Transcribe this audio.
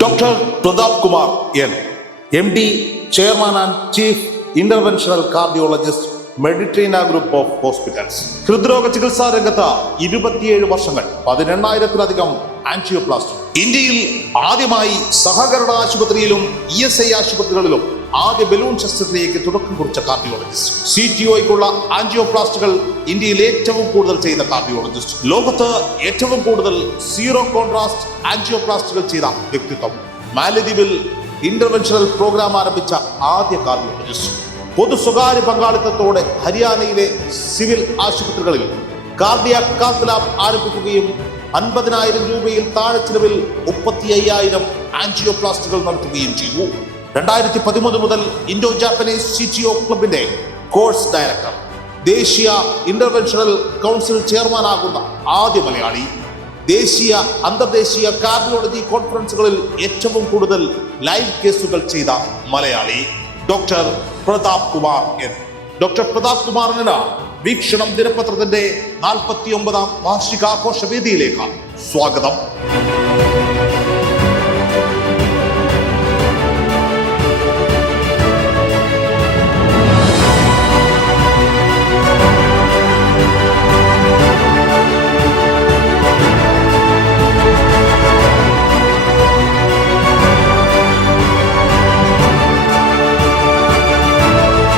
Doctor Pratap Kumar N. M D chairman and chief interventional cardiologist Meditrina group of hospitals. ഹൃദ്രോഗ ചികിത്സാ രംഗത്ത് ഇരുപത്തിയേഴ് വർഷങ്ങൾ പതിനെണ്ണായിരത്തിലധികം angioplasty ഇന്ത്യയിൽ ആദ്യമായി സഹകരണ ആശുപത്രിയിലും ഇ എസ് ഐ ആശുപത്രികളിലും ആദ്യ ബലൂൺ ശസ്ത്രക്രിയയ്ക്ക് തുടക്കം കുറിച്ച കാർഡിയോളജിസ്റ്റ്. സി ടി ഒയ്ക്കുള്ള ആൻജിയോപ്ലാസ്റ്റുകൾ ഇന്ത്യയിൽ ഏറ്റവും കൂടുതൽ ചെയ്ത കാർഡിയോളജിസ്റ്റ്. ലോകത്ത് ഏറ്റവും കൂടുതൽ സീറോ കോൺട്രാസ്റ്റ് ആൻജിയോപ്ലാസ്റ്റുകൾ ചെയ്ത വ്യക്തിത്വം. മാലദ്വീപിൽ ഇന്റർവെൻഷണൽ പ്രോഗ്രാം ആരംഭിച്ച ആദ്യ കാർഡിയോളജിസ്റ്റ്. പൊതു സ്വകാര്യ പങ്കാളിത്തത്തോടെ ഹരിയാനയിലെ സിവിൽ ആശുപത്രികളിൽ കാർഡിയാക് കാത്ത് ആരംഭിക്കുകയും അൻപതിനായിരം രൂപയിൽ താഴെ ചിലവിൽ മുപ്പത്തി അയ്യായിരം ആൻജിയോപ്ലാസ്റ്റുകൾ നടത്തുകയും ചെയ്തു. രണ്ടായിരത്തി പതിമൂന്ന് മുതൽ Indo Japanese C T O ക്ലബിന്റെ കോഴ്സ് ഡയറക്ടർ ദേശീയ ഇന്റർവെൻഷണൽ കൗൺസിൽ ചെയർമാൻ ആകുന്ന ആദ്യ മലയാളി ദേശീയ അന്തർദേശീയ കാർഡിയോളജി കോൺഫറൻസുകളിൽ ഏറ്റവും കൂടുതൽ ലൈവ് കേസുകൾ ചെയ്ത Malayali doctor Pratap Kumar N. Doctor Pratap കുമാറിന് വീക്ഷണം ദിനപത്രത്തിന്റെ നാൽപ്പത്തി ഒമ്പതാം വാർഷികാഘോഷ വേദിയിലേക്ക് സ്വാഗതം.